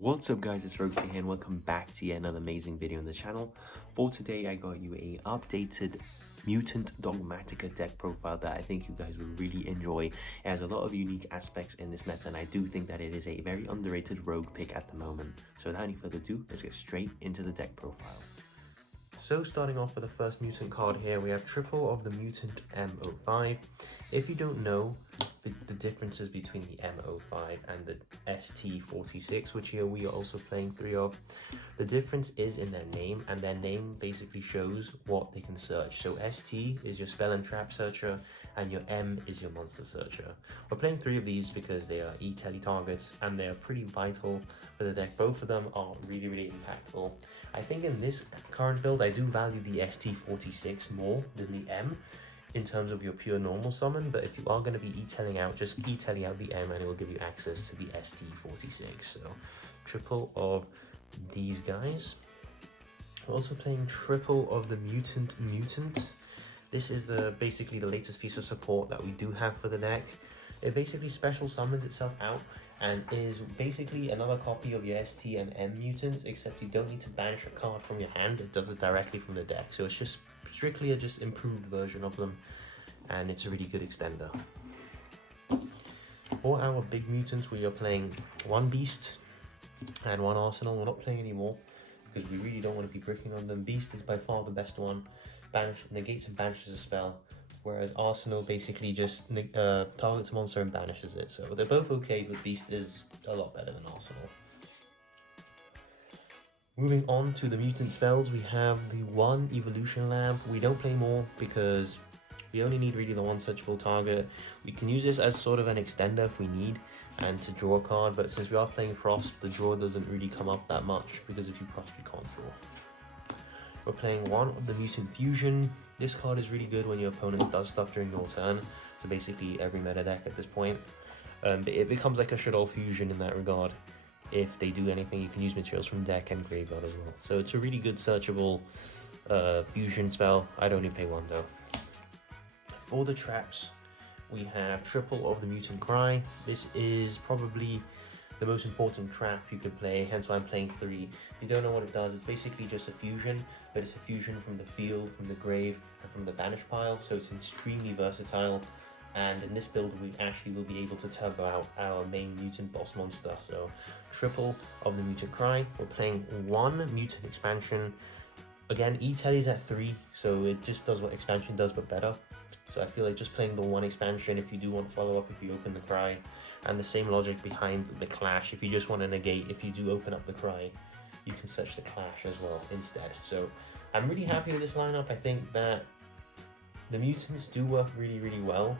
What's up guys, it's Rogue here and welcome back to yet another amazing video on the channel. For today I got you a updated Mutant Dogmatica deck profile that I think you guys will really enjoy. It has a lot of unique aspects in this meta and I do think that it is a very underrated rogue pick at the moment. So without any further ado, let's get straight into the deck profile. So starting off with the first mutant card here, we have triple of the Mutant M05. If you don't know the differences between the M05 and the ST46, which here we are also playing 3 of, the difference is in their name, and their name basically shows what they can search. So ST is your spell and trap searcher, and your M is your monster searcher. We're playing 3 of these because they are E-Tele targets, and they are pretty vital for the deck. Both of them are really impactful. I think in this current build, I do value the ST46 more than the M in terms of your pure normal summon, but if you are going to be E-Telling out, just E-Telling out the M and it will give you access to the ST46. So triple of these guys. We're also playing triple of the Mutant. This is basically the latest piece of support that we do have for the deck. It basically special summons itself out and is basically another copy of your ST and M mutants, except you don't need to banish a card from your hand. It does it directly from the deck, so it's just strictly a improved version of them, and it's a really good extender. For our big mutants, we are playing 1 Beast and 1 Arsenal. We're not playing anymore because we really don't want to be bricking on them. Beast is by far the best one. Negates and banishes a spell, whereas Arsenal basically just targets a monster and banishes it. So they're both okay, but Beast is a lot better than Arsenal. Moving on to the mutant spells, we have the 1 Evolution Lamp. We don't play more because we only need really the 1 searchable target. We can use this as sort of an extender if we need and to draw a card, but since we are playing Frost, the draw doesn't really come up that much because if you Frost, you can't draw. We're playing 1 of the Mutant Fusion. This card is really good when your opponent does stuff during your turn, so basically every meta deck at this point. But it becomes like a Shadow Fusion in that regard. If they do anything, you can use materials from deck and graveyard as well. So it's a really good searchable fusion spell. I'd only play 1 though. For the traps, we have triple of the Mutant Cry. This is probably the most important trap you could play, hence why I'm playing 3. If you don't know what it does, it's basically just a fusion, but it's a fusion from the field, from the grave, and from the banish pile, so it's extremely versatile. And in this build, we actually will be able to turbo out our main mutant boss monster. So triple of the Mutant Cry. We're playing 1 mutant expansion. Again, E-Tele is at 3, so it just does what expansion does, but better. So I feel like just playing the 1 expansion if you do want to follow up if you open the Cry. And the same logic behind the Clash. If you just want to negate, if you do open up the Cry, you can search the Clash as well instead. So I'm really happy with this lineup. I think that the mutants do work really well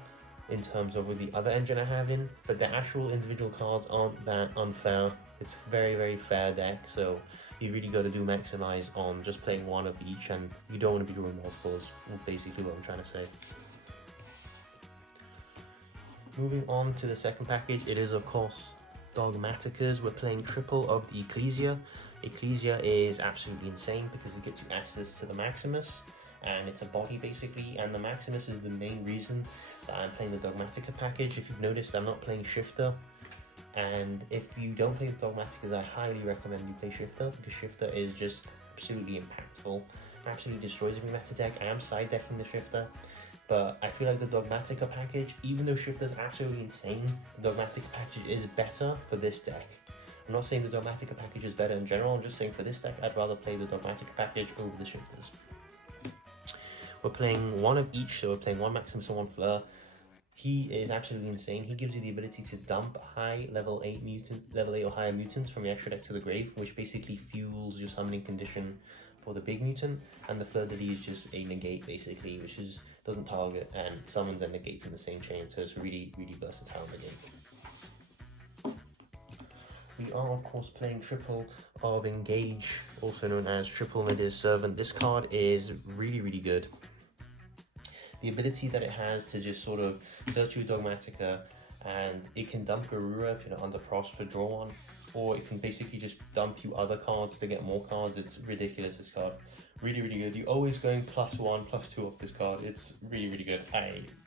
in terms of with the other engine I have in, but the actual individual cards aren't that unfair. It's a very fair deck, so you really got to do maximize on just playing 1 of each, and you don't want to be drawing multiples, basically what I'm trying to say. Moving on to the second package, it is of course Dogmaticas. We're playing triple of the Ecclesia. Ecclesia is absolutely insane because it gets you access to the Maximus, and it's a body basically, and the Maximus is the main reason that I'm playing the Dogmatica package. If you've noticed, I'm not playing Shifter, and if you don't play the Dogmaticas, I highly recommend you play Shifter, because Shifter is just absolutely impactful, absolutely destroys every meta deck. I am side decking the Shifter, but I feel like the Dogmatica package, even though Shifter is absolutely insane, the Dogmatica package is better for this deck. I'm not saying the Dogmatica package is better in general, I'm just saying for this deck, I'd rather play the Dogmatica package over the Shifters. We're playing 1 of each, so we're playing 1 Maximus and 1 Fleur. He is absolutely insane. He gives you the ability to dump high level 8 or higher mutants from your extra deck to the grave, which basically fuels your summoning condition for the big mutant. And the Fleur de Lis is just a negate basically, which doesn't target and summons and negates in the same chain, so it's really versatile in the game. We are of course playing triple of Engage, also known as triple Nadir's Servant. This card is really good. The ability that it has to just sort of search your Dogmatica, and it can dump Garura if you're not under Frost to draw 1, or it can basically just dump you other cards to get more cards. It's ridiculous, this card. Really good. You're always going +1, +2 off this card. It's really good.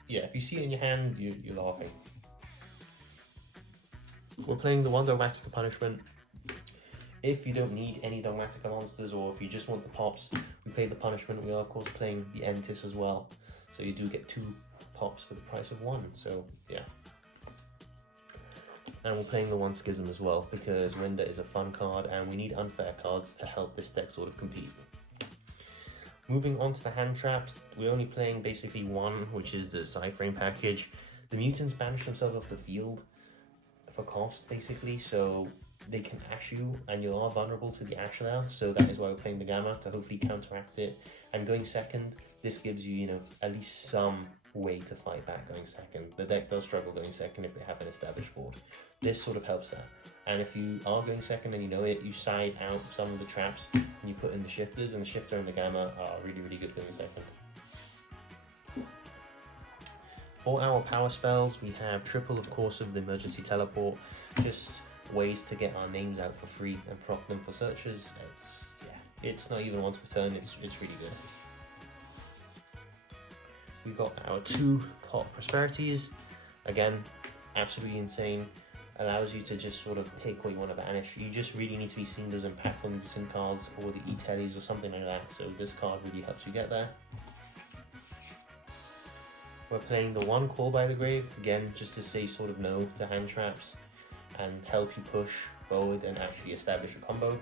Yeah, if you see it in your hand, you're laughing. We're playing the 1 Dogmatica Punishment. If you don't need any Dogmatica monsters, or if you just want the pops, we play the punishment. We are of course playing the Entis as well, so you do get 2 pops for the price of 1, so yeah. And we're playing the 1 Schism as well, because Render is a fun card and we need unfair cards to help this deck sort of compete. Moving on to the hand traps, we're only playing basically 1, which is the Side-Frame package. The mutants banish themselves off the field for cost, basically, so they can ash you, and you are vulnerable to the ash there, so that is why we're playing the Gamma, to hopefully counteract it. And going second, this gives you, at least some way to fight back going second. The deck does struggle going second if they have an established board. This sort of helps that. And if you are going second and you know it, you side out some of the traps and you put in the shifters, and the shifter and the Gamma are really, really good going second. For our power spells, we have triple, of course, of the emergency teleport, just ways to get our names out for free and proc them for searches. It's not even once per turn, it's really good. We got our 2 Pot of Prosperities, again, absolutely insane. Allows you to just sort of pick what you want to banish. You just really need to be seeing those impactful mutant cards or the E-Tellies or something like that, so this card really helps you get there. We're playing the 1 Call by the Grave, again, just to say sort of no to hand traps and help you push forward and actually establish a combo.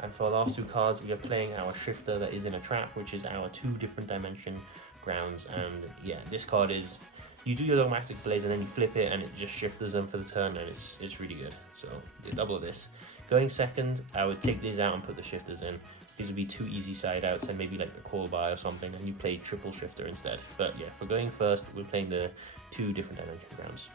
And for our last 2 cards, we are playing our Shifter that is in a trap, which is our 2 different dimension grounds. And yeah, this card is, you do your Dogmatic Blaze and then you flip it and it just shifters them for the turn, and it's really good. So yeah, double of this. Going second, I would take these out and put the shifters in. These would be 2 easy side outs and maybe like the Call by or something, and you play triple shifter instead. But yeah, for going first, we're playing the 2 different dimension grounds.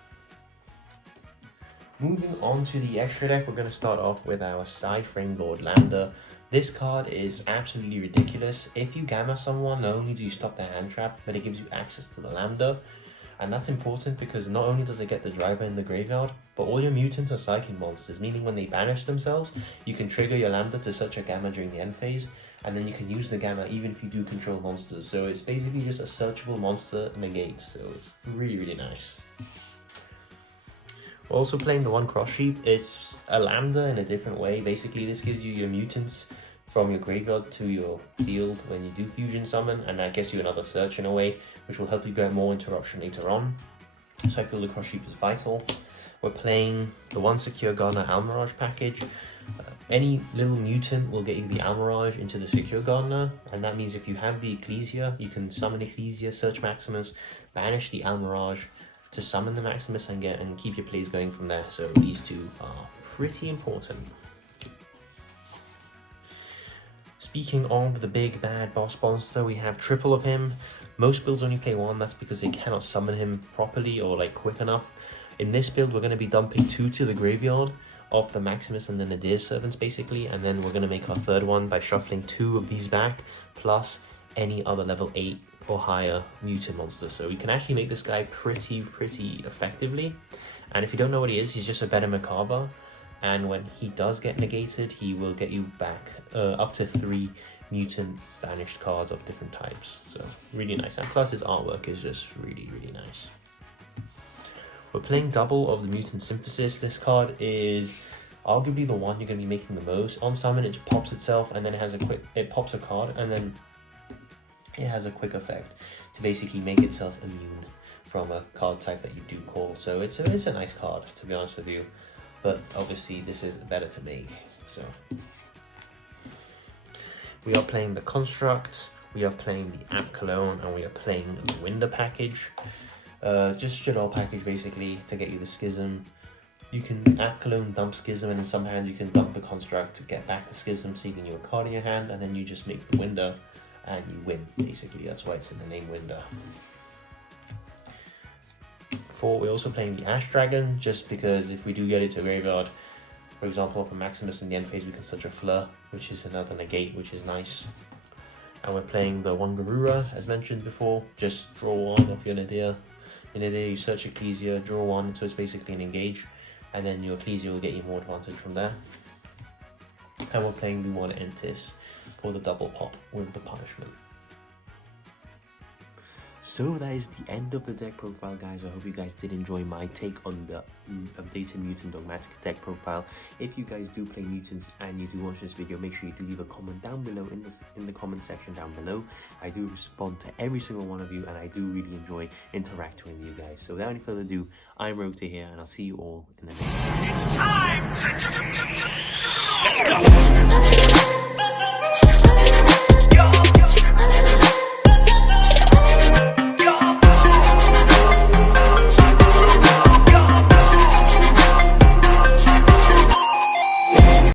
Moving on to the extra deck, we're going to start off with our Side-Frame Lord Lambda. This card is absolutely ridiculous. If you Gamma someone, not only do you stop their hand trap, but it gives you access to the Lambda. And that's important because not only does it get the driver in the graveyard, but all your mutants are psychic monsters, meaning when they banish themselves, you can trigger your Lambda to such a Gamma during the end phase, and then you can use the Gamma even if you do control monsters. So it's basically just a searchable monster negate, so it's really, really nice. We're also playing the 1 Cross Sheep. It's a Lambda in a different way. Basically, this gives you your mutants from your graveyard to your field when you do fusion summon, and that gets you another search in a way, which will help you get more interruption later on. So I feel the Cross Sheep is vital. We're playing the 1 Secure Gardener Almirage package. Any little mutant will get you the Almirage into the Secure Gardener, and that means if you have the Ecclesia, you can summon Ecclesia, search Maximus, banish the Almirage to summon the Maximus and keep your plays going from there. So these 2 are pretty important. Speaking of the big bad boss monster, we have triple of him. Most builds only play 1, that's because they cannot summon him properly or like quick enough. In this build, we're going to be dumping 2 to the graveyard of the Maximus and the Nadir servants basically, and then we're going to make our 3rd one by shuffling 2 of these back, plus any other level 8 or higher mutant monsters. So we can actually make this guy pretty effectively. And if you don't know what he is, he's just a better Macabre. And when he does get negated, he will get you back up to 3 mutant banished cards of different types. So really nice. And plus his artwork is just really nice. We're playing double of the Mutant Synthesis. This card is arguably the one you're going to be making the most. On summon, it pops itself, and then it pops a card, and then it has a quick effect to basically make itself immune from a card type that you do call. So it's a nice card, to be honest with you. But obviously this is better to make. So we are playing the Construct, we are playing the App Cologne, and we are playing the Winder package. Just Jadal package basically to get you the Schism. You can App Cologne, dump Schism, and in some hands you can dump the Construct to get back the Schism, saving you a card in your hand, and then you just make the Winder and you win, basically. That's why it's in the name Winder. We're also playing the Ash Dragon, just because if we do get it to graveyard, for example, up a Maximus in the end phase, we can search a Fleur, which is another negate, which is nice. And we're playing the 1 Garura, as mentioned before, just draw 1 off your Nadir. In Nadir, you search Ecclesia, draw 1, so it's basically an engage, and then your Ecclesia will get you more advantage from there. And we're playing the 1 Entis for the double pop with the punishment. So that is the end of the deck profile, guys. I hope you guys did enjoy my take on the updated Mutant Dogmatic deck profile. If you guys do play mutants and you do watch this video, make sure you do leave a comment down below in the comment section down below. I do respond to every single one of you, and I do really enjoy interacting with you guys. So without any further ado, I'm Rota here, and I'll see you all in the next video. It's time!